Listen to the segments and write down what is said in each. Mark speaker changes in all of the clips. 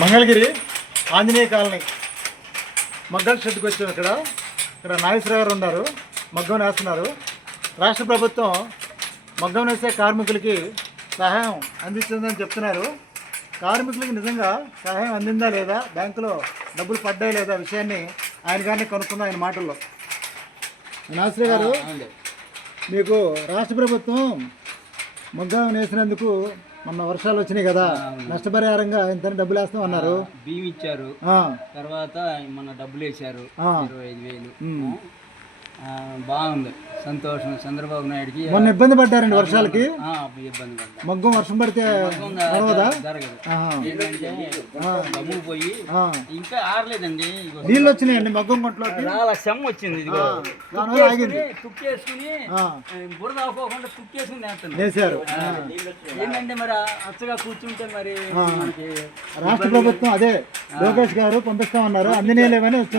Speaker 1: Mangalagiri Anjaneya colony. మగ్గల షెడ్కి వచ్చాం ఇక్కడ. ఇక్కడ నాగేశ్వర గారు ఉన్నారు. మగ్గం వేస్తున్నారు రాష్ట్ర ప్రభుత్వం మగ్గం వేసే కార్మికులకి సహాయం అందిస్తుందని చెప్తున్నారు. కార్మికులకి నిజంగా సహాయం అందిందా లేదా? బ్యాంకులో డబ్బులు పడ్డాయి లేదా? విషయాన్ని ఆయన గారిని కనుక్కుందాం ఆయన మాటల్లో. నాగేశ్వర గారు మీకు రాష్ట్ర ప్రభుత్వం మగ్గం వేసినందుకు మొన్న వర్షాలు వచ్చినాయి కదా. నష్టపరిహారంగా ఇంత డబ్బులు వేస్తాం అన్నారు.
Speaker 2: బియ్యం ఇచ్చారు.
Speaker 1: ఆ,
Speaker 2: తర్వాత మన డబ్బులు వేశారు.
Speaker 1: ఆ.
Speaker 2: ఇరవై ఐదు వేలు. బాగుంది. సంతోషం. చంద్రబాబు నాయుడుకి
Speaker 1: మొన్న ఇబ్బంది పడ్డారండి వర్షాలకి?
Speaker 2: ఇబ్బంది పడ్డా
Speaker 1: మగ్గం వర్షం పడితే
Speaker 2: జరగదు. డబ్బులు పోయి. ఇంకా ఆరలేదండి.
Speaker 1: నీళ్ళు వచ్చినాయండి మగ్గం గుంటలోకి
Speaker 2: చాలా వచ్చింది ఇదిగో. తుక్కేసుకుని- బురద అవ్వకుండా తుక్కేసుకుని ఏంటంటే మరి అచ్చగా కూర్చుంటే మరి
Speaker 1: రాష్ట్ర ప్రభుత్వం అదే లోకేష్ గారు పంపిస్తామన్నారు.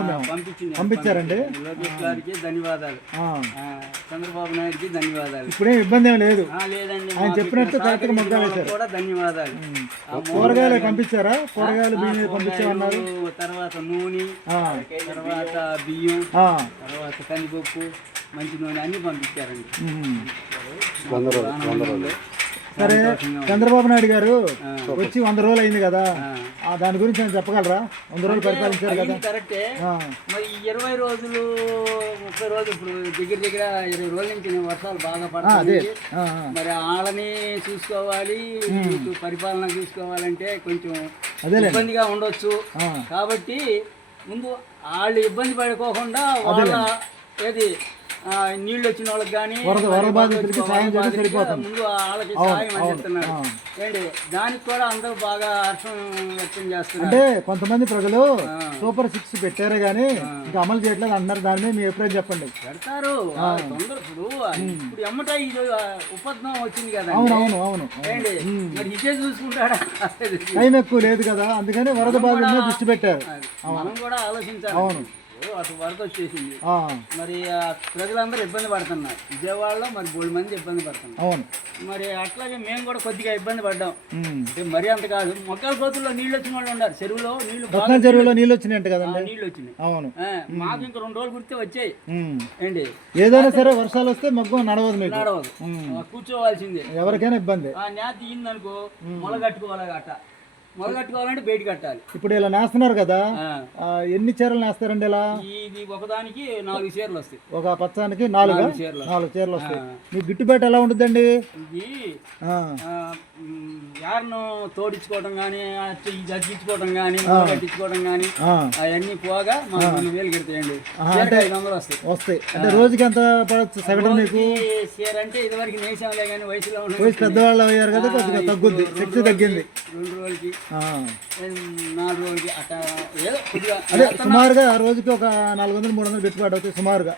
Speaker 1: మేము
Speaker 2: పంపించింది.
Speaker 1: పంపించారండి.
Speaker 2: లోకేష్ గారికి ధన్యవాదాలు.
Speaker 1: ఆ,
Speaker 2: చంద్రబాబు నాయుడుకి ధన్యవాదాలు.
Speaker 1: ఇప్పుడేం ఇబ్బంది ఏం లేదు.
Speaker 2: ఆ, లేదండి
Speaker 1: ఆయన చెప్పినట్టు వేశారు.
Speaker 2: కూడా ధన్యవాదాలు. ఆ,
Speaker 1: కూరగాయలు పంపించారా? కూరగాయలు బియ్యం పంపించామన్నారు.
Speaker 2: తర్వాత నూనె
Speaker 1: ఆ,
Speaker 2: తర్వాత బియ్యం
Speaker 1: ఆ,
Speaker 2: తర్వాత కందిపప్పు మంచి నూనె అన్ని పంపించారండి.
Speaker 1: సరే. చంద్రబాబు నాయుడు గారు. వచ్చి వంద రోజులు అయింది కదా దాని గురించి ఏమైనా చెప్పగలరా? వంద రోజులు పరిపాలించారు కదా.
Speaker 2: కరెక్టే. మరి ఇరవై రోజులు ముప్పై రోజులు ఇప్పుడు దగ్గర దగ్గర ఇరవై రోజుల నుంచి వర్షాలు బాగా పడుతుంది
Speaker 1: ఆ.
Speaker 2: మరి వాళ్ళని చూసుకోవాలి పరిపాలన చూసుకోవాలంటే కొంచెం ఇబ్బందిగా ఉండొచ్చు. కాబట్టి ముందు వాళ్ళు ఇబ్బంది పడుకోకుండా వాళ్ళ ఏది నీళ్ళు వచ్చిన వాళ్ళకి కానీ. ముందు వాళ్ళకి సాయం
Speaker 1: ఆ.
Speaker 2: ఏంటి? దానికి కూడా అందరూ బాగా హర్షం వ్యక్తం చేస్తున్నారు.
Speaker 1: అంటే కొంతమంది ప్రజలు సూపర్ సిక్స్ పెట్టారే గానీ ఇంకా అమలు చేయట్లేదు అంటున్నారు. దాని మీద మీ అభిప్రాయం చెప్పండి.
Speaker 2: పెడతారు. తొందర ఇప్పుడు ఇప్పుడు ఎమ్మట ఇది వచ్చింది కదా
Speaker 1: అవును అవును అవును
Speaker 2: ఏంటి? మరి ఇదే చూసుకుంటాడా?
Speaker 1: టైం ఎక్కువ లేదు కదా. అందుకని వరద మీద దృష్టి పెట్టారు.
Speaker 2: మనం కూడా ఆలోచించాలి.
Speaker 1: అవును.
Speaker 2: అటు వరద వచ్చేసింది. మరి ఆ ప్రజలందరూ ఇబ్బంది పడుతున్నారు. విజయవాడలో మరి బోడు మంది ఇబ్బంది పడుతున్నారు.
Speaker 1: అవును.
Speaker 2: మరి అట్లాగే మేము కూడా కొద్దిగా ఇబ్బంది పడ్డాం. అంటే మరీ అంత కాదు. మొక్కల కోతుల్లో నీళ్ళు వచ్చిన వాళ్ళు ఉన్నారు. చెరువులో
Speaker 1: రత్న చెరువులో నీళ్ళు వచ్చినాయంట
Speaker 2: ఆ,
Speaker 1: కదండి
Speaker 2: నీళ్ళు వచ్చినాయి.
Speaker 1: అవును.
Speaker 2: మాకు ఇంక రెండు రోజులు గుర్తే వచ్చాయి. ఏంటి?
Speaker 1: ఏదైనా సరే వర్షాలు వస్తే మగ్గం నడవదు మీకు.
Speaker 2: నడవదు. కూర్చోవాల్సిందే.
Speaker 1: ఎవరికైనా ఇబ్బంది.
Speaker 2: ఆ నేత తీయిందనుకో మొల కట్టుకోవాలి అట్ట బయట కట్టాలి.
Speaker 1: ఇప్పుడు ఇలా నేస్తున్నారు కదా ఎన్ని చీరలు నేస్తారండి ఇలా?
Speaker 2: ఇది ఒకదానికి నాలుగు చీరలు వస్తాయి.
Speaker 1: ఒక పచ్చానికి నాలుగు?
Speaker 2: నాలుగు చీరలు
Speaker 1: నాలుగు చీరలు వస్తాయి. మీ గిట్టుబాటు ఎలా ఉంటుందండి?
Speaker 2: ఇది యార్ను తోడించుకోవడం కానీ అద్దించుకోవడం కానీ కట్టించుకోవడం కానీ అవన్నీ పోగా రెండు వేలు గిడతాయండి
Speaker 1: ఆ,
Speaker 2: చీరకి ఐదు వందలు వస్తాయి.
Speaker 1: వస్తాయి. అంటే రోజుకి ఎంత పడచ్చు
Speaker 2: చీర అంటే ఇదివరకు నేసాంలే కానీ వయసులో
Speaker 1: వయసు పెద్దవాళ్ళు అయ్యారు కదా కొద్దిగా తగ్గుద్ది. శక్తి తగ్గింది.
Speaker 2: రెండు రోజులకి నాలుగు రోజులకి అట్లా ఏదో కొద్దిగా
Speaker 1: అదే సుమారుగా రోజుకి ఒక నాలుగు వందలు మూడు వందలు గిట్టుబాటు అవుతాయి సుమారుగా.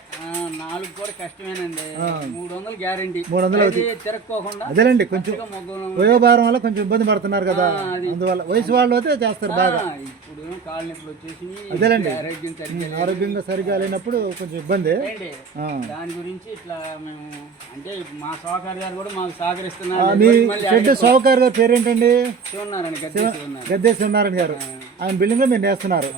Speaker 2: నాలుగు కూడా కష్టమేనండి. మూడు వందలు గ్యారంటీ.
Speaker 1: మూడు వందలు
Speaker 2: అది తిరక్కోకుండా
Speaker 1: అదేలేండి కొంచెం వయోభారం వల్ల కొంచెం ఇబ్బంది పడుతున్నారు కదా. అందువల్ల వయసు వాళ్ళు అయితే చేస్తారు బాగా.
Speaker 2: ఇప్పుడు కాళ్ళ నొప్పులు వచ్చేసి లేదు.
Speaker 1: ఆరోగ్యంగా సరిగా లేనప్పుడు కొంచెం ఇబ్బంది.
Speaker 2: దాని గురించి ఇట్లా మేము అంటే మా సహకారి గారు కూడా మాకు సహకరిస్తున్నారు.
Speaker 1: మీ షెడ్ సౌకర్ గారు పేరేంటండి?
Speaker 2: ఉన్నారు
Speaker 1: గద్దేసి ఉన్నారని గారు. ఆయన బిల్డింగ్లో మీరు నేస్తున్నారు.